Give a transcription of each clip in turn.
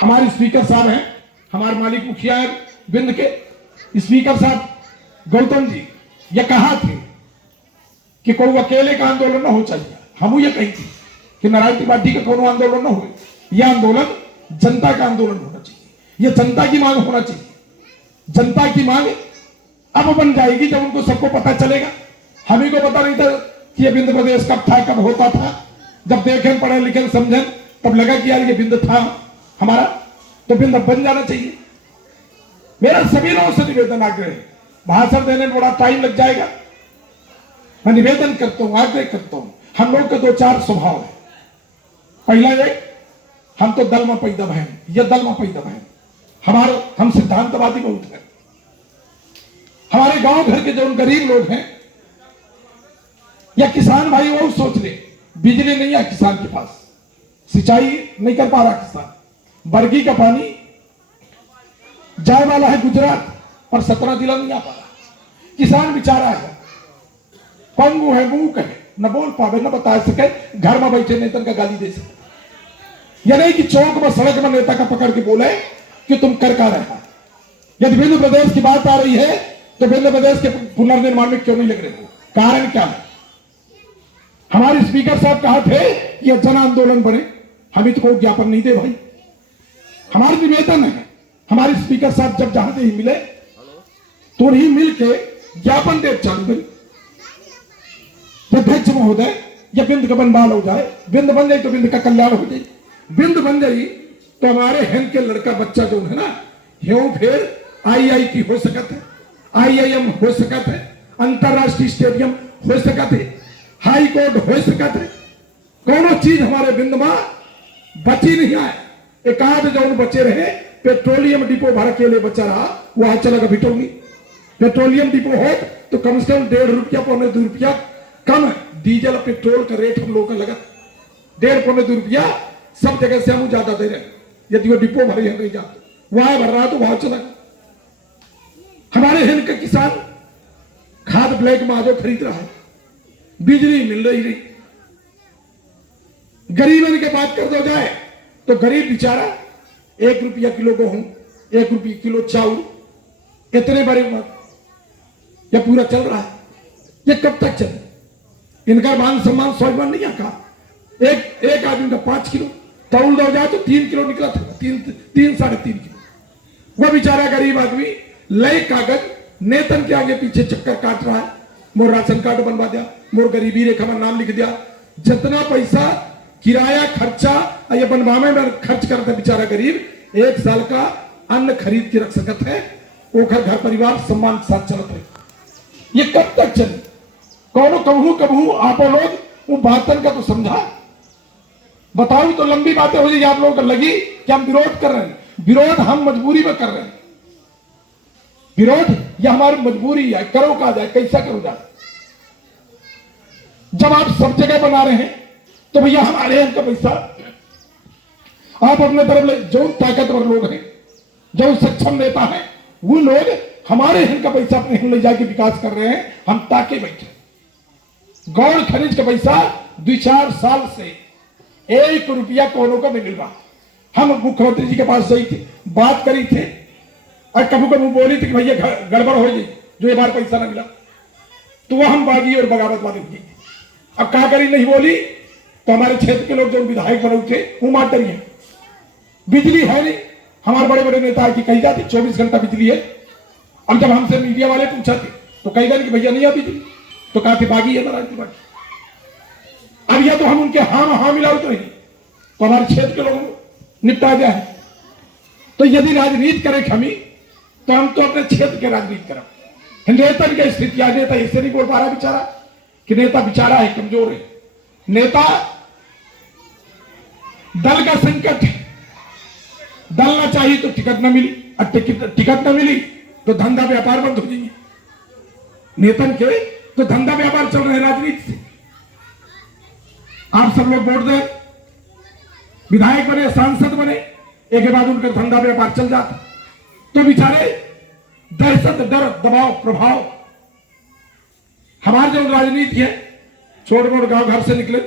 हमारे स्पीकर साहब हैं, हमारे मालिक मुखिया है बिंद के स्पीकर साहब गौतम जी, ये कहा थे कि कोई अकेले का आंदोलन न हो चाहिए। हम ये कही थी कि नारायण त्रिपाठी का कोनो आंदोलन न हो, यह आंदोलन जनता का आंदोलन होना चाहिए, यह जनता की मांग होना चाहिए। जनता की मांग अब बन जाएगी जब उनको सबको पता चलेगा। हम ही को पता नहीं था कि ये बिंद प्रदेश कब था, कब होता था। जब देखें, पढ़े लिखे, समझें, तब लगा कि यार ये बिंद था हमारा, तो बिंद बन जाना चाहिए। मेरा सभी लोगों से निवेदन आग्रह है, भाषण देने में बड़ा टाइम लग जाएगा। मैं निवेदन करता हूं, आग्रह करता हूं, हम लोग के दो चार स्वभाव है। पहला ये, हम तो दल में पैदा भय, ये दल में पैदा भय, हम सिद्धांतवादी बहुत है। हमारे गांव घर के जो गरीब लोग हैं या किसान भाई, वो सोच ले, बिजली नहीं है किसान के पास, सिंचाई नहीं कर पा रहा किसान, बरगी का पानी जाए वाला है गुजरात पर 17 जिला नहीं आ पा रहा। किसान बेचारा है, पंगु है, मूक है, न बोल पावे, न बता सके, घर में बैठे नेता का गाली दे सके। यह नहीं कि चौक में, सड़क में नेता का पकड़ के बोले कि तुम कर रहे हो। यदि बिंद प्रदेश की बात आ रही है तो बिंद प्रदेश के पुनर्निर्माण में क्यों नहीं लग रहे हो? कारण क्या है? हमारे स्पीकर साहब कहा थे यह जन आंदोलन बने, हम तो कोई ज्ञापन नहीं दे भाई। हमारे निवेदन है, हमारे स्पीकर साहब जब जहां से ही मिले तो ही मिल के ज्ञापन दे चालू करें। अध्यक्ष महोदय, यह बिंद का बनबाल हो जाए, बिंद बन जाए तो बिंद का कल्याण हो जाए। बिंद बन जाए तो हमारे हेन के लड़का बच्चा जो है ना, ह्यो फिर IIT हो सकता है, IIM हो सकता है, अंतरराष्ट्रीय स्टेडियम हो सकता है, हाई कोर्ट हो सकता है। कोनो चीज हमारे बिंद में बची नहीं आए। एक आध जो बचे रहे, पेट्रोलियम डिपो भर के लिए बचा रहा, वो आज चलेगा भिटोली। पेट्रोलियम डिपो हो तो कम से कम 1.5 रुपया, 1.25 रुपया कम डीजल पेट्रोल का रेट हम लोगों का लगा 1.5, 1.25 रुपया सब जगह से हम ज्यादा दे रहे हैं। यदि वो डिपो भरे हैं नहीं जाते, वहां भर रहा तो वहां चला। हमारे हिंद का किसान खाद ब्लैक में आजो खरीद रहा है, बिजली मिल रही नहीं। गरीबन की बात कर दो जाए तो गरीब बेचारा 1 रुपया किलो गेहूं, 1 रुपया किलो चावल, इतने बड़े बात यह पूरा चल रहा है। ये कब तक चले? इनका मान सम्मान स्वाभिमान नहीं आका। एक आदमी का 5 किलो तौल दो जाए तो 3 किलो निकला था, 3 साढ़े 3 किलो। वह बेचारा गरीब आदमी लय कागज नेतन के आगे पीछे चक्कर काट रहा है। मोर राशन कार्ड बनवा दिया, मोर गरीबी रेखा में नाम लिख दिया। जितना पैसा किराया खर्चा ये बनवाने में खर्च करता बेचारा गरीब, 1 साल का अन्न खरीद के रख सकता है, वो घर परिवार सम्मान के साथ चलता है। ये कब तक चले? कौन कबू आप लोग वो बातन का तो समझा, बताओ तो लंबी बातें हो जाएगी। आप लोगों को लगी कि हम विरोध कर रहे हैं, विरोध हम मजबूरी में कर रहे हैं। विरोध यह हमारी मजबूरी है, करो कहा जाए, कैसा करो जाए। जब आप सब जगह बना रहे हैं तो भैया हमारे यहाँ का पैसा आप अपने तरफ ले। जो ताकतवर लोग हैं, जो सक्षम नेता हैं, वो लोग हमारे हिंद का पैसा अपने हिंद ले जाके विकास कर रहे हैं, हम ताके बैठे। गौड़ खनिज का पैसा 2-4 साल से 1 रुपया कोनो का नहीं मिल रहा। हम मुख्यमंत्री जी के पास गई थी, बात करी थे और कभी कभी बोली थी कि भैया गड़बड़ हो गई, जो ये बार पैसा ना मिला तो वह हम बागी और बगावत वाले की। अब कहा करी नहीं बोली तो हमारे क्षेत्र के लोग जो विधायक बने थे वो मार डरी है। बिजली है नहीं, हमारे बड़े बड़े नेता की कही जाती 24 घंटा बिजली है। और जब हमसे मीडिया वाले पूछा थे तो कही गए कि भैया नहीं आ बिजली, तो कहा थे बागी है नारायण त्रिपाठी। अब या तो हम उनके हाँ मिलाओ तो नहीं, तो हमारे क्षेत्र के लोग निपटा गया है। तो यदि राजनीति करें हमी, तो हम तो अपने क्षेत्र के राजनीति करें। नेता की स्थिति, नेता इससे नहीं बोल पा रहा बेचारा कि नेता बेचारा है, कमजोर है। नेता दल का संकट है, दल ना चाहिए तो टिकट न मिली, और टिकट न मिली तो धंधा व्यापार बंद हो जाएंगे। नेतन के तो धंधा व्यापार चल रहे हैं राजनीति से। आप सब लोग वोट दें, विधायक बने, सांसद बने, एक के बाद उनका धंधा व्यापार चल जाता, तो बेचारे दहशत, डर, दबाव, प्रभाव। हमारे जो राजनीति है, छोटे मोटे गांव घर से निकले,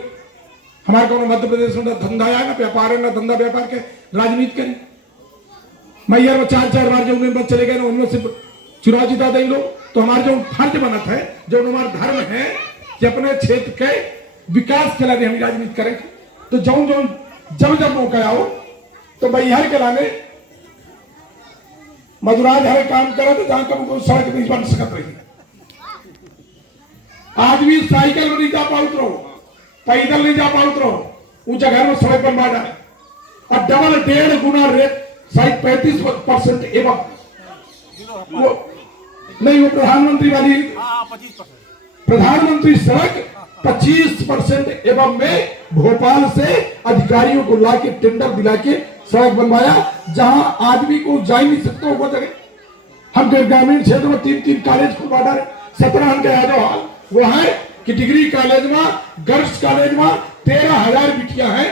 हमारे को मध्य प्रदेश में धंधा आया ना व्यापार है, ना धंधा व्यापार के राजनीति करें। मैयर में 4-4 बार जो उनमें चले गए ना, उनमें से चुनाव जिता दें लोग। तो हमारा जो फर्ज बनत है, जो हमारा धर्म है कि अपने क्षेत्र के विकास के लिए हम राजनीति करें। तो जब जब मौका आओ तो मैहर के लाने मधुराज हर काम करे तो जहां कब सड़क नहीं बन सकत रही। आदमी साइकिल में नहीं जा पाउत रहो, पैदल नहीं जा पाउत रहो, ऊंचा घर में सड़क बनवा डाले और डबल 1.5 गुना रेट शायद 35% एवं वो नहीं, वो प्रधानमंत्री वाली 25%, प्रधानमंत्री सड़क 25% एवं में भोपाल से अधिकारियों को लाके टेंडर दिला के सड़क बनवाया, जहां आदमी को जा ही नहीं सकता वो जगह। हम ग्रामीण क्षेत्र में 3 कॉलेज खुलवा डाले। 17 के हाल वो है कि डिग्री कॉलेज में, गर्ल्स कॉलेज में 13,000 बिटिया है।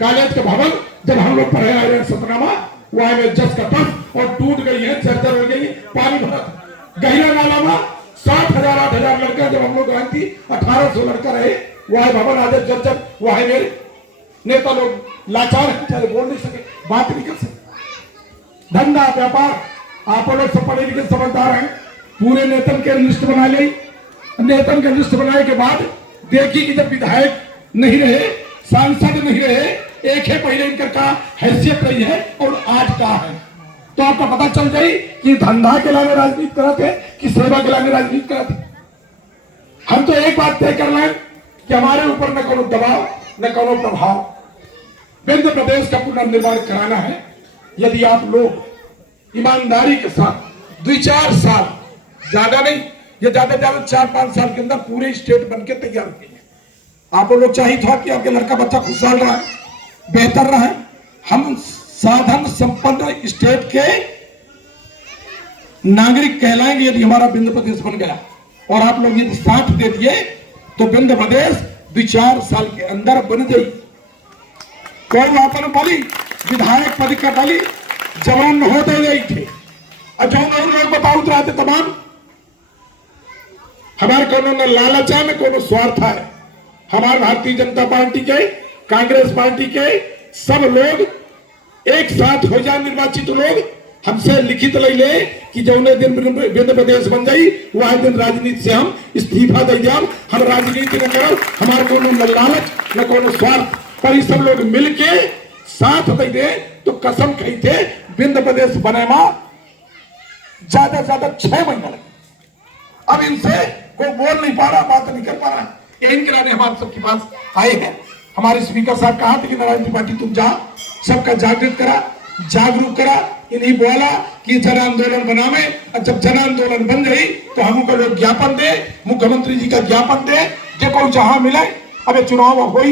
कॉलेज का भवन जब हम लोग पढ़े आ रहे हैं 17 में, वहां में जस का तस और टूट गई है, जर्जर हो गई, पानी भरा। गहिरा नाला में 7,000 8,000 लड़का जब हम लोग आई थी, 1,800 लड़का रहे, वह भवन आज जर्जर। वह मेरे नेता लोग लाचार है, बोल नहीं सके, बात नहीं कर सके। धंधा व्यापार आप लोग सब पढ़े लिखे समझदार हैं। पूरे नेतन के लिस्ट बना ली। नेतन के लिस्ट बनाने के बाद देखी कि जब विधायक नहीं रहे, सांसद नहीं रहे, एक है पहले इनकर का हैसियत रही है और आज का है, तो आपको पता चल जाए कि धंधा के लाने राजनीति कराते कि सेवा के लाने राजनीति कराते। हम तो एक बात तय कर लें कि हमारे ऊपर न कोनो दबाव न कोनो प्रभाव। विंध्य प्रदेश का पुनर्निर्माण कराना है। यदि आप लोग ईमानदारी के साथ 2-4 साल, ज्यादा नहीं, ये ज्यादा 4-5 साल के अंदर पूरे स्टेट बनके तैयार किए। आप लोग चाहिए था कि आपके लड़का बच्चा खुशहाल रहा है, बेहतर रहा है। हम साधन संपन्न स्टेट के नागरिक कहलाएंगे यदि हमारा विंध्य प्रदेश बन गया। और आप लोग यदि साथ दे दिए तो विंध्य प्रदेश 2-4 साल के अंदर बन जाए। कोई अपन बोली विधायक पद का बोली जवान होते नहीं थे, अच्छा लोग बताओ रहे तमाम। हमारे कोनो न लालच है न कोनो स्वार्थ है। हमारे भारतीय जनता पार्टी के, कांग्रेस पार्टी के सब लोग एक साथ हो जाए, निर्वाचित लोग हमसे लिखित ले ले कि जौने दिन विंध्य प्रदेश बन गई वह दिन राजनीति से हम इस्तीफा दे दिया। हम राजनीति न करब, हमारे कोनो न लालच न कोनो स्वार्थ, पर ये सब लोग मिलके साथ दे दे तो कसम खाई थे विंध्य प्रदेश बने में ज्यादा 6 महीना लगे। अब इनसे कोई बोल नहीं पा रहा, बात नहीं कर पा रहा। इनके लाने हमारे सबके पास आए हैं। हमारे स्पीकर साहब कहा थे कि नारायण पार्टी तुम जा, सबका जागृत करा, जागरूक करा। इन्हीं बोला कि जन आंदोलन बनावे, और जब जन आंदोलन बन गई तो हमको लोग ज्ञापन दे, मुख्यमंत्री जी का ज्ञापन दे, जो जहां मिले। अब चुनाव हो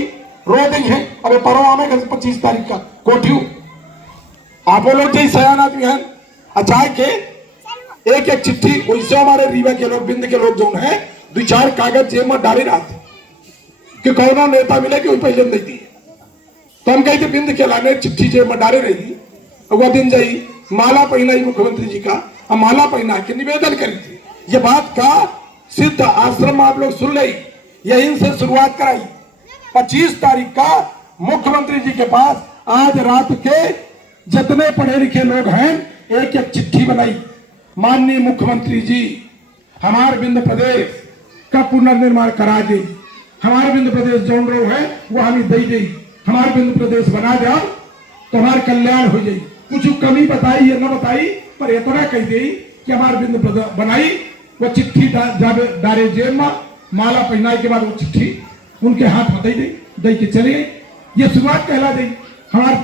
रो दी है, अब परवा में 25 तारीख का कोठियू आप लोग जैसे सयान आदमी हैं, अच्छा के एक चिट्ठी वैसे हमारे रीवा के लोग, बिंद के लोग जो है 2-4 कागज जेब में डाले रहते कि कौन नेता मिले कि पहले नहीं दी। तो हम कहते बिंद के लाने चिट्ठी जेब में डाले रही। वह दिन जाई माला पहना ही मुख्यमंत्री जी का, और माला पहना के निवेदन करी थी। ये बात का सिद्ध आश्रम आप लोग सुन ली, यहीं से शुरुआत कराई। 25 तारीख का मुख्यमंत्री जी के पास आज रात के जितने पढ़े लिखे लोग हैं एक चिट्ठी बनाई, माननीय मुख्यमंत्री जी हमारे विंध्य प्रदेश का पुनर्निर्माण करा दे, हमारे विंध्य प्रदेश जो रो है वो हमें दे दी, हमारे विंध्य प्रदेश बना जाओ तो हमारे कल्याण हो जाए। कुछ कमी बताई या न बताई, पर इतना कह दी कि हमारे विंध्य प्रदेश बनाई। वो चिट्ठी डाले जेब में, माला पहनाए के बाद वो चिट्ठी उनके हाथ में दे के चले गई। ये शुरुआत कहला दी। हमारे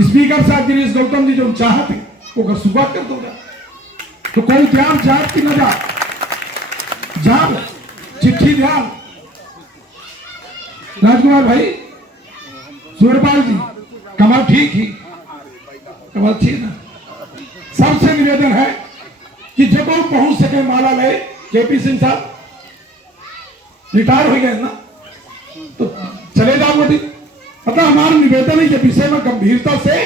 स्पीकर साहब गिरीश गौतम जी जो चाहते वो शुरुआत कर दोगा। तो कोई ध्यान जात की न जान चिट्ठी ध्यान। राजकुमार भाई, सूर्यपाल जी, कमल ठीक ही, कमल ठीक ना। सबसे निवेदन है कि जब वो पहुंच सके माला ले। केपी सिंह साहब रिटायर हो गए ना, तो चले जाओ वो दिन। पता हमारा निवेदन है ये विषय में गंभीरता से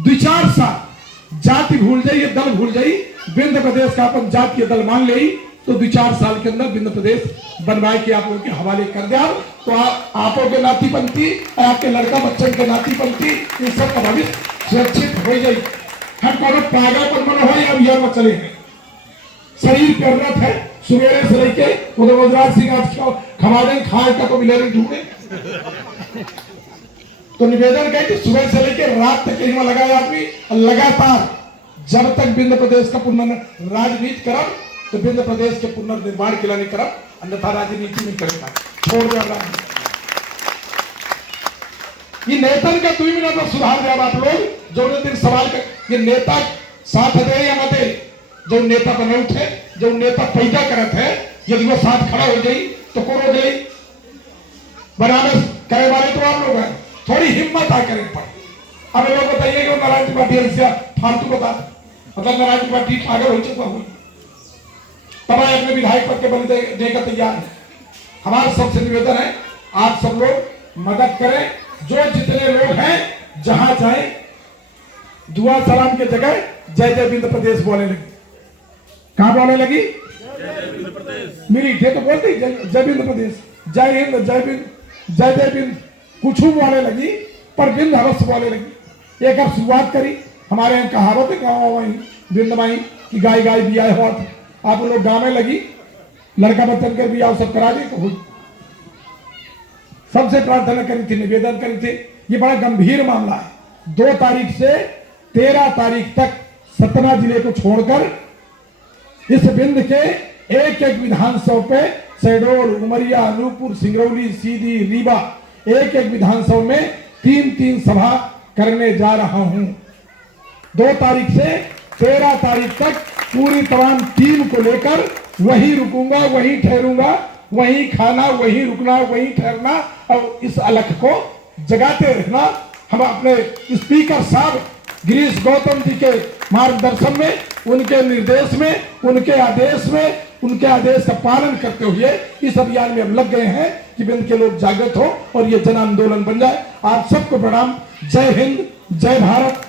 2-4 साल जाति भूल जाइए, दल भूल जाइए, विंध्य प्रदेश का अपन जातीय दल मान ले तो 2-4 साल के अंदर विंध्य प्रदेश बनवाए के आप लोगों के हवाले कर दिया। तो आपों के नाती बनती, आपके लड़का बच्चन के नाती बनती, इन सब का भविष्य सुरक्षित हो जाए। हम कोनो पागलपन मन हो या बिहार में चले हैं, शरीर की जरूरत है। सवेरे से लेके उधर वजराज सिंह आज खवा दें खाए का तो मिले नहीं ढूंढे। तो निवेदन है कि सुबह से लेकर रात तक यही लगा आदमी लगातार जब तक विंध्य प्रदेश का राजनीति करब तो विंध्य प्रदेश के पुनर्निर्माण के लिए नहीं करब, अन्यथा राजनीति नहीं करेगा, छोड़ दे राजनीति। ये नेतन का 2 मिनट में सुधार जाए आप लोग जो दिन सवाल कर ये नेता साथ दे या न दे, जो नेता बने थे जो नेता पैदा करत है यदि वो साथ खड़ा हो जाई तो कौन हो जाई? बनारस करे वाले तो आप लोग हैं, थोड़ी हिम्मत आ करें पड़े। अब लोग बताइए कि नारायण त्रिपाठी से फालतू बता, मतलब नारायण त्रिपाठी पागल हो चुका हुई तब अपने विधायक पद के बल देने का तैयार है। हमारा सबसे निवेदन है आप सब लोग मदद करें, जो जितने लोग हैं जहां जाए दुआ सलाम की जगह जय जय विंध्य प्रदेश बोलने लगी। कहां बोलने लगी? मेरी थे तो बोलती जय विंध्य प्रदेश, जय हिंद, जय विंध्य, जय जय विंध्य, कुछ बोलने लगी पर विंध्य अवश्य बोलने लगी। एक अब शुरुआत करी हमारे यहाँ कहावत है गाँव वही विंध्य माई की गाय गाय बिया हुआ था, आप लोग गाँव लगी लड़का बच्चन के बिया सब करा दी तो हुई। सबसे प्रार्थना करी थी, निवेदन करी थी, ये बड़ा गंभीर मामला है। 2 तारीख से 13 तारीख तक सतना जिले को छोड़कर इस विंध्य के एक एक विधानसभा पे शहडोल, उमरिया, अनूपपुर, सिंगरौली, सीधी, रीवा एक एक विधानसभा में 3-3 सभा करने जा रहा हूं। 2 तारीख से 13 तारीख तक पूरी तमाम टीम को लेकर वहीं रुकूंगा, वहीं ठहरूंगा, वहीं खाना, वहीं रुकना, वहीं ठहरना और इस अलख को जगाते रहना। हम अपने स्पीकर साहब गिरीश गौतम जी के मार्गदर्शन में, उनके निर्देश में, उनके आदेश का पालन करते हुए इस अभियान में हम लग गए हैं कि विंध्य के लोग जागृत हो और ये जन आंदोलन बन जाए। आप सबको प्रणाम। जय हिंद, जय भारत,